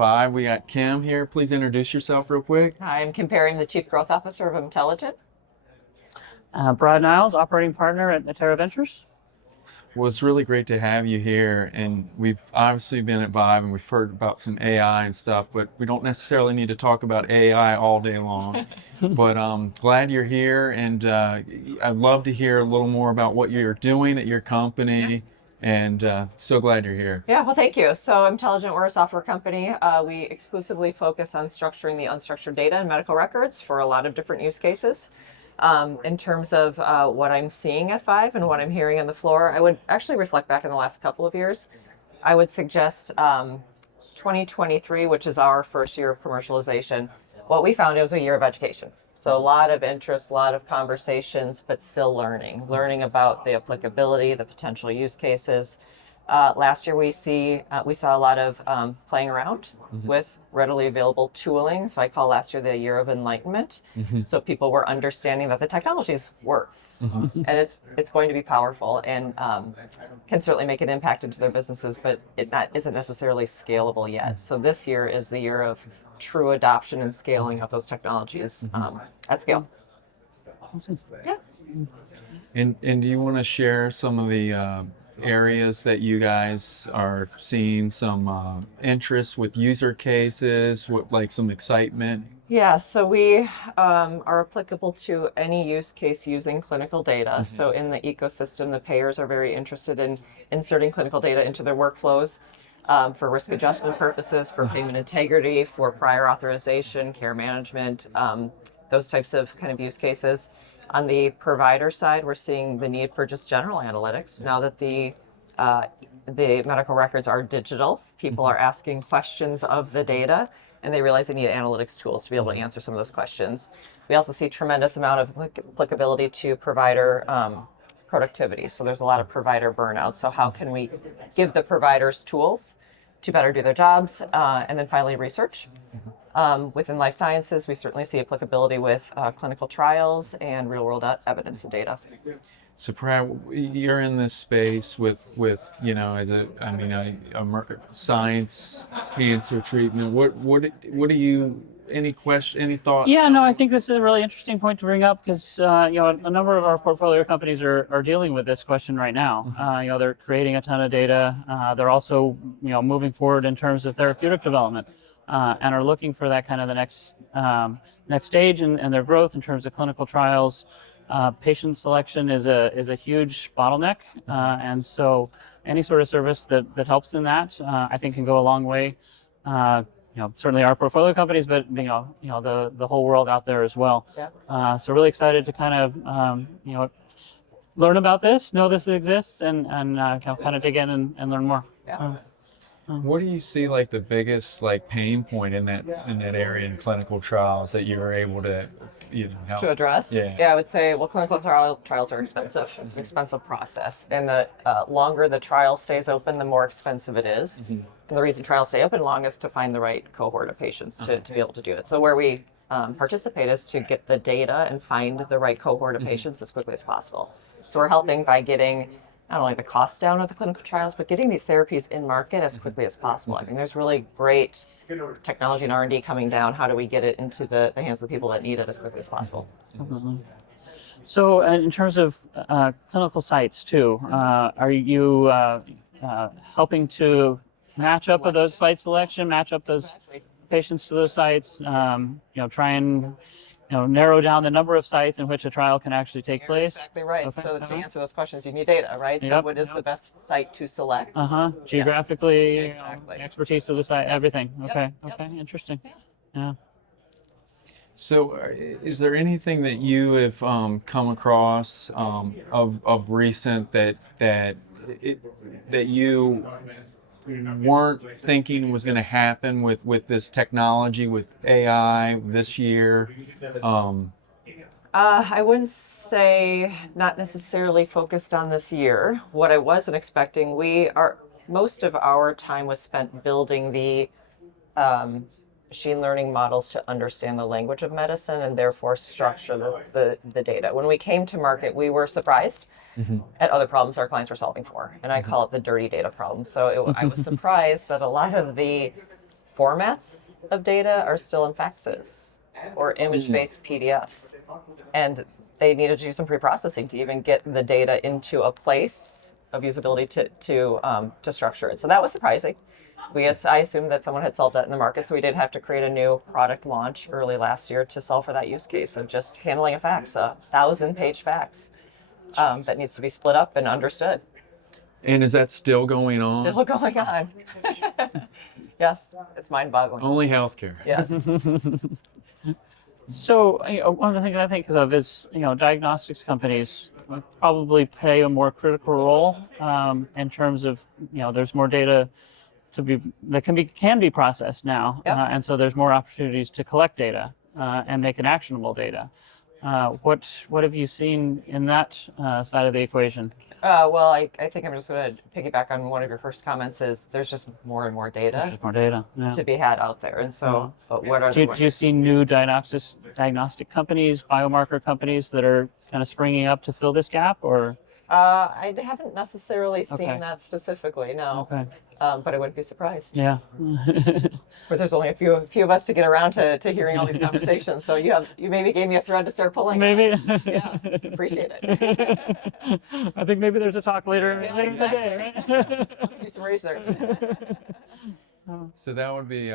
VIVE. We got Kim here. Please introduce yourself real quick. Hi, I'm Kim Perry. I'm the Chief Growth Officer of Emtelligent. Niles, operating partner at Niterra Ventures. Well, it's really great to have you here. And we've obviously been at VIVE and we've heard about some AI and stuff, but we don't necessarily need to talk about AI all day long. But I'm glad you're here, and I'd love to hear a little more about what you're doing at your company. And so glad you're here. Yeah, well, thank you. So Emtelligent, we're a software company. We exclusively focus on structuring the unstructured data in medical records for a lot of different use cases. In terms of what I'm seeing at VIVE and what I'm hearing on the floor, I would actually reflect back in the last couple of years. I would suggest 2023, which is our first year of commercialization, what we found, it was a year of education. So a lot of interest, a lot of conversations, but still learning about the applicability, the potential use cases. Last year we saw a lot of playing around with readily available tooling. So I call last year the year of enlightenment. So people were understanding that the technologies work, and it's going to be powerful and can certainly make an impact into their businesses, but isn't necessarily scalable yet. So this year is the year of true adoption and scaling of those technologies at scale. Awesome. Yeah. And do you want to share some of the areas that you guys are seeing some interest with user cases, like some excitement? Yeah, so we are applicable to any use case using clinical data. So in the ecosystem, the payers are very interested in inserting clinical data into their workflows for risk adjustment purposes, for payment integrity, for prior authorization, care management, those types of kind of use cases. On the provider side, we're seeing the need for just general analytics. Now that the medical records are digital, people are asking questions of the data, and they realize they need analytics tools to be able to answer some of those questions. We also see tremendous amount of applicability to provider productivity. So there's a lot of provider burnout. So how can we give the providers tools to better do their jobs? And then finally, research. Within life sciences, we certainly see applicability with clinical trials and real-world evidence and data. So, Brad, you're in this space with science, cancer treatment. What do you? Any thoughts? Yeah, no, I think this is a really interesting point to bring up because a number of our portfolio companies are dealing with this question right now. They're creating a ton of data. They're also moving forward in terms of therapeutic development. And are looking for that kind of the next stage in their growth in terms of clinical trials. Patient selection is a huge bottleneck, and so any sort of service that helps in that, I think, can go a long way. Certainly our portfolio companies, but the whole world out there as well. Yeah. So really excited to kind of learn about this, know this exists, and kind of dig in and learn more. Yeah. What do you see like the biggest pain point in that area in clinical trials that you're able to help? To address? Yeah, I would say, clinical trials are expensive. It's an expensive process. And the longer the trial stays open, the more expensive it is. And the reason trials stay open long is to find the right cohort of patients to be able to do it. So where we participate is to get the data and find the right cohort of patients as quickly as possible. So we're helping by getting not only the cost down of the clinical trials, but getting these therapies in market as quickly as possible. I mean, there's really great technology and R&D coming down. How do we get it into the hands of the people that need it as quickly as possible? So in terms of clinical sites too, are you helping to match up with those site selection, match up those patients to those sites, try and narrow down the number of sites in which a trial can actually take place? Exactly right. Okay. So to answer those questions, you need data, right? So what is the best site to select? Geographically, Exactly. expertise of the site, everything. Yep. Okay. Yep. Okay. Interesting. Yeah. So, is there anything that you have come across of recent that you weren't thinking was going to happen with this technology, with AI this year? I wouldn't say not necessarily focused on this year. What I wasn't expecting, most of our time was spent building the machine learning models to understand the language of medicine and therefore structure the data. When we came to market, we were surprised at other problems our clients were solving for. And I call it the dirty data problem. So I was surprised that a lot of the formats of data are still in faxes or image-based PDFs. And they needed to do some pre-processing to even get the data into a place of usability to structure it. So that was surprising. I assumed that someone had solved that in the market, so we did have to create a new product launch early last year to solve for that use case of just handling a fax, a 1,000-page fax that needs to be split up and understood. And is that still going on? Still going on. Yes, it's mind-boggling. Only healthcare. Yes. So one of the things I think of is, diagnostics companies probably play a more critical role in terms of, there's more data that can be processed now, Yep. and so there's more opportunities to collect data and make it actionable data. What have you seen in that side of the equation? Well, I think I'm just going to piggyback on one of your first comments is there's just more and more data There's more data. Yeah. to be had out there. And so what are Do the you see new diagnostic companies, biomarker companies that are kind of springing up to fill this gap, or? I haven't necessarily seen Okay. that specifically, no. Okay. But I wouldn't be surprised. Yeah. But there's only a few of us to get around to hearing all these conversations. So you maybe gave me a thread to start pulling. Maybe. Yeah, appreciate it. I think maybe there's a talk later Yeah, in the day, right? Do some research. So that would be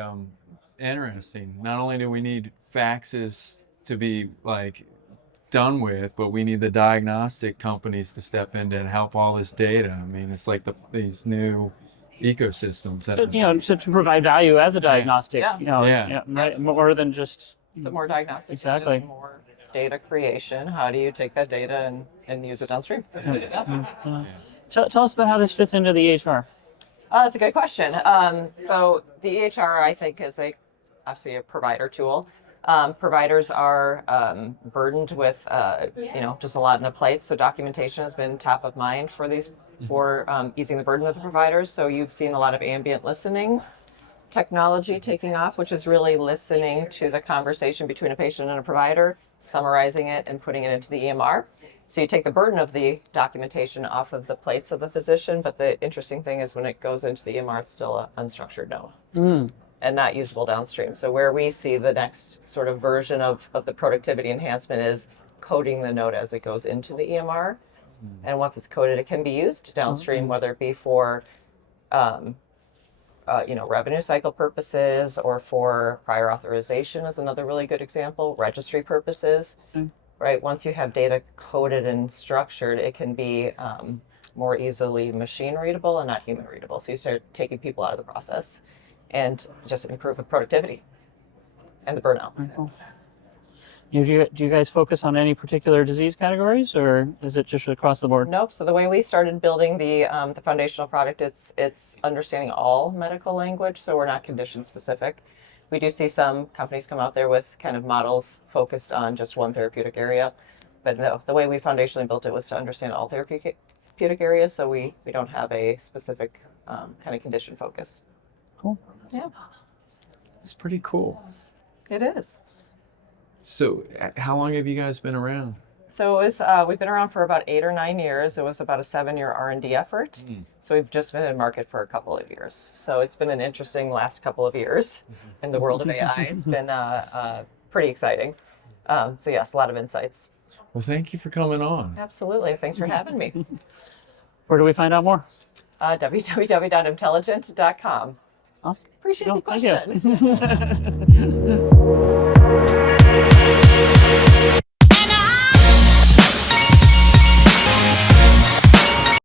interesting. Not only do we need faxes to be done with, but we need the diagnostic companies to step in and help all this data. I mean, it's like these new ecosystems that To provide value as a diagnostic, Yeah. right? More than just Some more diagnostics, Exactly. just more data creation. How do you take that data and use it downstream? Tell us about how this fits into the EHR. That's a good question. So the EHR, I think, is obviously a provider tool. Providers are burdened with just a lot on the plate. So documentation has been top of mind for easing the burden of the providers. So you've seen a lot of ambient listening technology taking off, which is really listening to the conversation between a patient and a provider, summarizing it and putting it into the EMR. So you take the burden of the documentation off of the plates of the physician, but the interesting thing is when it goes into the EMR, it's still an unstructured note and not usable downstream. So where we see the next sort of version of the productivity enhancement is coding the note as it goes into the EMR. And once it's coded, it can be used downstream, whether it be for revenue cycle purposes or for prior authorization is another really good example, registry purposes. Right? Once you have data coded and structured, it can be more easily machine readable and not human readable. So you start taking people out of the process and just improve the productivity and the burnout. Cool. Do you guys focus on any particular disease categories, or is it just across the board? Nope. So the way we started building the foundational product, it's understanding all medical language. So we're not condition specific. We do see some companies come out there with kind of models focused on just one therapeutic area. But no, the way we foundationally built it was to understand all therapeutic areas. So we don't have a specific kind of condition focus. Cool. Yeah, it's pretty cool. it is. So how long have you guys been around? So we've been around for about 8 or 9 years. It was about a 7-year R&D effort. So we've just been in market for a couple of years. So it's been an interesting last couple of years in the world of AI. It's been pretty exciting. So yes, a lot of insights. Well, thank you for coming on. Absolutely. Thanks for having me. Where do we find out more? www.intelligent.com. Awesome. Appreciate the Thank you. question.